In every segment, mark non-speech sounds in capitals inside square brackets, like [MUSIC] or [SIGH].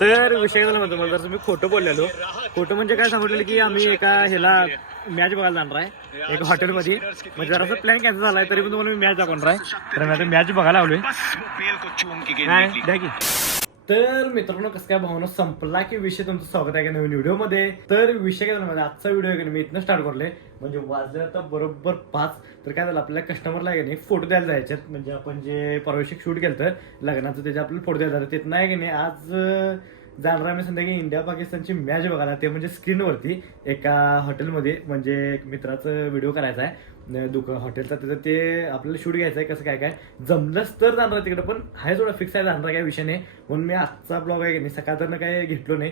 तर विषय झाला म्हणतो मला जर तुम्ही खोटं बोललेलो खोटं म्हणजे काय सांगितलेलं की आम्ही एका ह्याला मॅच बघायला जाणार आहे एका हॉटेलमध्ये म्हणजे जरासं प्लॅन कॅन्सल झालाय तरी पण तुम्हाला मी मॅच दाखवणार आहे तर मी आता मॅच बघायला आलोय काय की तर मित्रांनो कसं काय भावना संपला की विषय तुमचं स्वागत आहे का नवीन व्हिडिओमध्ये? तर विषय काय झाला माझा आजचा व्हिडिओ आहे का मी इथनं स्टार्ट करले म्हणजे वाजले आता बरोबर पाच. तर काय झालं आपल्या कस्टमरला आहे नाही फोटो द्यायला जायच्यात म्हणजे आपण जे परवाशी शूट केलं तर लग्नाचं त्याचे आपल्याला फोटो द्यायला जातात तिथं आहे की नाही आज अं, जाणार आम्ही संध्याकाळी इंडिया पाकिस्तानची मॅच बघायला. ते म्हणजे स्क्रीनवरती एका हॉटेलमध्ये म्हणजे एक मित्राचं व्हिडिओ करायचा आहे. दुख हॉटेलचा तिथं ते आपल्याला शूट घ्यायचं आहे कसं काय काय? जमलंच तर जाणार आहे तिकडे पण हा थोडा फिक्स आहे जाणार काय विषय नाही. म्हणून मी आजचा ब्लॉग आहे मी नाही सकाळ काय घेतलो नाही.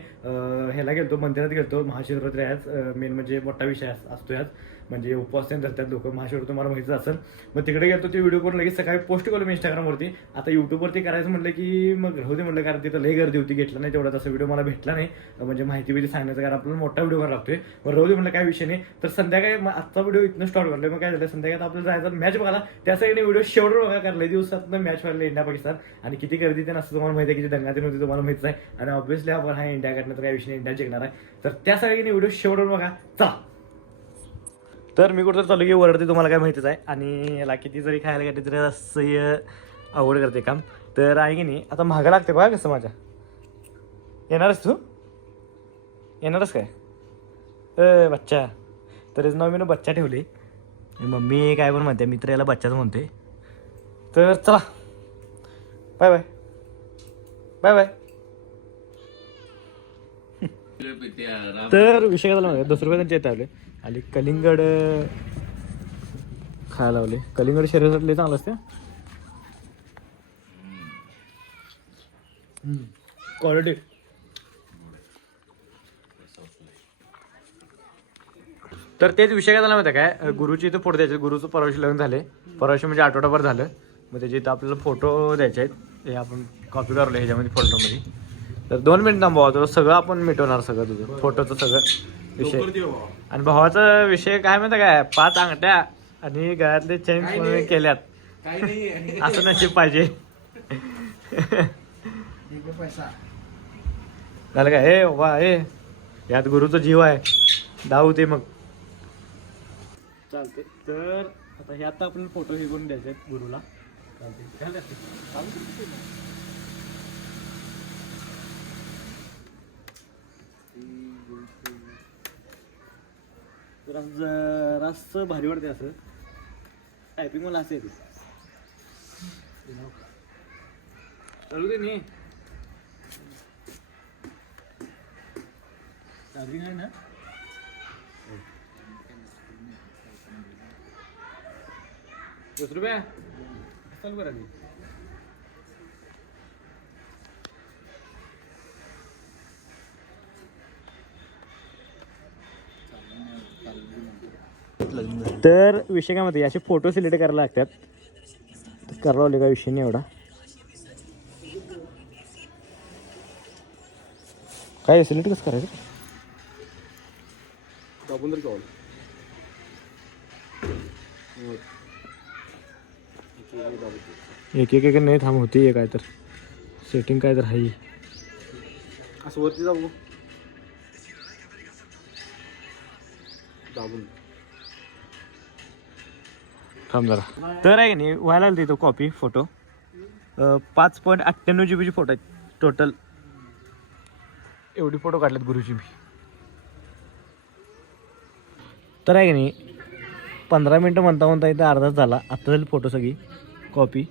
ह्याला गेलतो मंदिरात गेलतो महाशिवरात्री आज मेन म्हणजे मोठा विषय असतो यात म्हणजे उपवास त्यांनी धरतात लोक. महाशिवर तुम्हाला माहितीच असेल. मग तिकडे गेलो ते व्हिडिओ करून लगेच सकाळी पोस्ट केलो मी इंस्टाग्रामवरती आता युट्यूबवरती करायचं म्हटलं की मग राहू दे म्हटलं कारण तिथं लई गर्दी होती घेतला नाही तेवढा. तसा व्हिडिओ मला भेटला नाही. म्हणजे माहिती बिहिती सांगण्याचं कारण आपल्याला मोठा व्हिडिओ करायला लागतोय. मग राहू दे म्हटलं काय विषय नाही. तर संध्याकाळी आजचा व्हिडिओ इथनं स्टार्ट करतोय. मग काय झालं संध्याकाळी आपल्याला जायचं मॅच बघायला. त्यासाठी व्हिडिओ शेवट बघा कारण लई दिवसात मॅच व्हायला इंडिया पाकिस्तान. आणि किती गर्दी ते नसतं तुम्हाला माहिती आहे किती दंगा होती तुम्हाला माहिती आहे. आणि ऑब्व्हियसली आपण हा इंडियाकडनं तर काय विषय नाही इंडिया जिंकणार आहे. तर त्यासाठी व्हिडिओ शेवट बघा. चला. तर मी कुठं चालू की वरती तुम्हाला काय माहितीच आहे. आणि याला किती जरी खायला गेले तरी असं आवड करते काम. तर आहे की नाही आता महागा लागते बघा कसं माझ्या. येणारच तू? येणारच काय? अ बच्चा. तर नाव मी ना बच्चा ठेवले. मम्मी काय पण म्हणते मित्र याला बच्चाच म्हणते. तर चला. Bye bye. Bye bye. [LAUGHS] तर विषय काय झाला माहिती दस रुपये त्यांच्या इथे आले. आणि कलिंगड खायला लावले. कलिंगड शरीरासाठी चांगलं असते क्वालिटी. तर तेच विषय काय झाला माहिती काय? गुरुची इथं फोटो द्यायचे. गुरुचं परवाशी लग्न झाले. परवाशी म्हणजे आठवडाभर झालं. मग त्याचे इथं आपल्याला फोटो द्यायचे आहेत. हे आपण कॉपी करलो ह्याच्यामध्ये फोटोमध्ये तर दोन मिनिट थांबवा. तुला सगळं आपण मिटवणार सगळं तुझं. फोटोचं सगळं. विषय. आणि भावाचा विषय काय माहिती काय? पाच अंगठ्या आणि गळ्यातले चेन केल्यात. [LAUGHS] असं नशीब पाहिजे. झालं काय? हे वा हे यात गुरुचा जीव आहे. धावू ते मग. चालते तर आता हे आता आपल्याला फोटो करून द्यायचे गुरुला. चालते रस द्यायचं? जरासं भारी वाटते असं. टायपिंग मला असं येते चालू दे नाही चार्जिंग आहे ना? दस रुपया? चालू करा ती तर विषय काय माहिती असे फोटो सिलेक्ट करायला लागतात. करावं काय विषय नाही एवढा? काय सिलेक्ट कसं करायचं? एक एक एक नाही थांब होती काय तर सेटिंग काय तर आहे. असं वरती जाऊ दाबून. थांब जरा. तर आहे की नाही व्हायला लागली तो कॉपी फोटो पाच पॉईंट अठ्ठ्याण्णव जी बीची फोटो आहेत टोटल एवढी फोटो काढलेत गुरुजी मी. तर आहे की नाही पंधरा मिनटं म्हणता म्हणता इथं अर्धाच झाला. आत्ता झाली फोटो सगळी कॉपी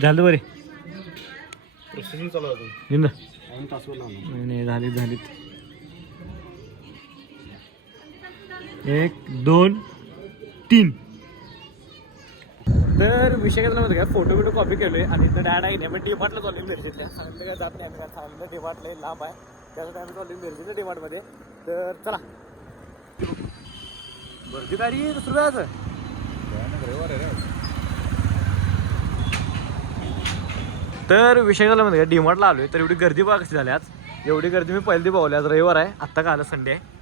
झालं बरे. प्रोसेसिंग चालू आहे नाही नाही झालीत झालीत. एक दोन तीन. तर विषय काय झाला माहिती फोटो बिटो कॉपी केलोय आणि इथं डॅड आहे पण डिमार्टला कॉलिंग मिरजेतल्या सांगितलं काय जात नाही आम्ही काय सांगितलं डीमार्टला लांब आहे. त्यासाठी आम्ही कॉलिंग मिरजेच्या डिमार्टमध्ये तर चला. गर्दी गाडी दुसरं जायचं तर विषय झाला माहिती का? आलो आलोय तर एवढी गर्दी बघा कशी झाली आज. एवढी गर्दी मी पहिली पावली आज रविवार आहे. आत्ता का आलं संडे आहे.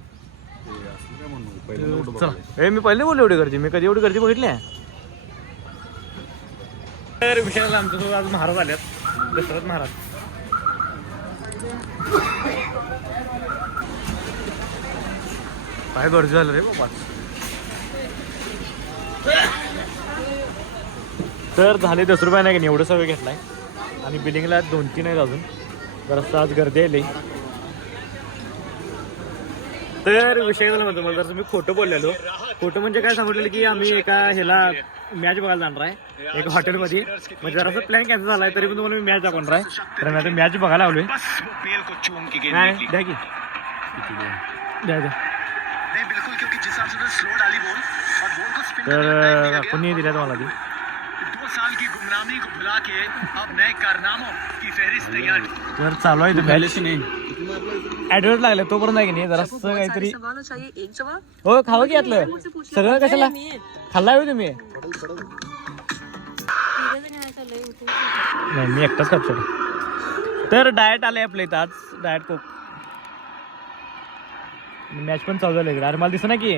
चला. ए मी पहिले बोललो एवढी गर्दी मी कधी एवढी गर्दी बघितली तर आमच्या आज महाराज आल्यात. दशरथ महाराज. काय गरज झालं रे बाबा. तर झाले दस रुपये नाही की नाही एवढं सगळं घेतलाय. आणि बिलिंगला दोन तीन आहेत अजून. जरा आज गर्दी आहे लई. तर विषय झाला म्हणतो मला जर तुम्ही खोटं बोललेलो. खोटं म्हणजे काय सांगितलेलं की आम्ही एका ह्याला मॅच बघायला जाणार आहे एका हॉटेलमध्ये म्हणजे जरासा प्लॅन कॅन्सल झालाय तरी पण तुम्हाला मी मॅच दाखवणार आहे. तर मी आता मॅच बघायला आलोय. द्या की. द्या द्या. तर करने कोणी दिल्या तुम्हाला ती? साल की गुमनामी को भुला के अब नए कारनामों की तैयार तर चालू आहे नाही ऍडवर्ट लागले तोपर्यंत आहे की नाही? जरा काहीतरी सवाल चाहिए एक जवाब हो खावं की यातलं? सगळं कशाला? खाल्लाय हो तुम्ही? नाही मी एकटाच खातो तर डाएट आले आपल्या इथं आज डाएट कोक मॅच पण चालू झाली अरे मला दिसत ना की.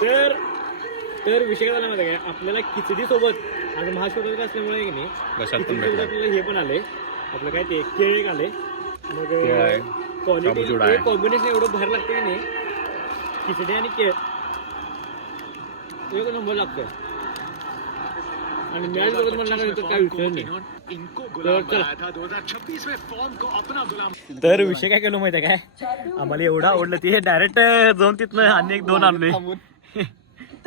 तर तर विषय झाला माहिती आपल्याला खिचडी सोबत आज महाशिवरात्री असल्यामुळे की नाही आपल्याला हे पण आले आपलं काय ते केळ एक आले मग क्वालिटी कॉम्बिनेशन एवढं बाहेर लागतं की नाही? खिचडी आणि केळ. एक नंबर लागतं आणि मॅच बघत म्हणणार तर काय विषय नाही. इनको तो गुलाम चल. बनाया था 2026 में फॉर्म को अपना गुलाम तर विषय काय केलो माहिती आहे काय? आम्हाला एवढं आवडलं ते. डायरेक्ट जाऊन तिथनं आणि एक दोन आणले.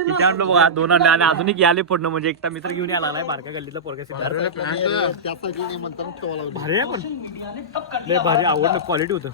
तिथे आणलो बघा दोन आणले आणि अजून एक आले पडणं म्हणजे एकटा मित्र घेऊन यायला आलाय बारका गल्लीतला पोरगा सिद्धार्थ भारी आहे पण. लय भारी आवडलं क्वालिटी होतं.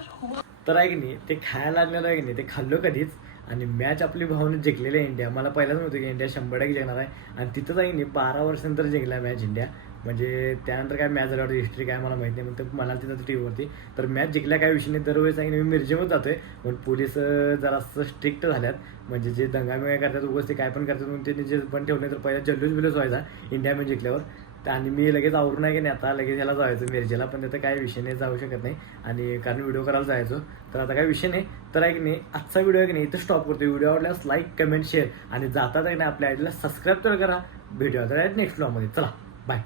तर आहे की नाही ते खायला लागलेलं आहे की नाही ते खाल्लो कधीच. आणि मॅच आपली भावने जिंकलेली आहे इंडिया. मला पहिलाच नव्हतं की इंडिया शंभर टक्के जिंकणार आहे. आणि तिथंच आहे की नाही बारा वर्षानंतर जिंकला मॅच इंडिया. म्हणजे त्यानंतर काय मॅच झाल्यावर हिस्ट्री काय मला माहिती नाही मग ते मला तिथं टी व्हीवरती तर मॅच जिंकल्या काय विषय नाही. दरवेळेस आहे की नाही मी मिरजेमच जातोय. पण पोलीस जरासं स्ट्रिक्ट झाल्यात. म्हणजे जे दंगामेळा करतात उगाच ते काय पण करतात म्हणून त्यांनी जे पण ठेवले तर पहिला जल्लोष बिलोस व्हायचा इंडिया मॅच जिंकल्यावर. तर आणि मी लगेच आवरून नाही की नाही आता लगेच याला जायचं मिरजेला पण त्याचा काय विषय नाही जाऊ शकत नाही. आणि कारण व्हिडिओ करायला जायचो. तर आता काय विषय नाही. तर आहे की नाही आजचा व्हिडिओ आहे की नाही इथं स्टॉप करतो व्हिडिओ आवडल्यास लाईक कमेंट शेअर आणि जातात आहे नाही आपल्या आयडीला सबस्क्राईब तर करा. व्हिडिओ तर नेक्स्ट व्हिडिओमध्ये चला बाय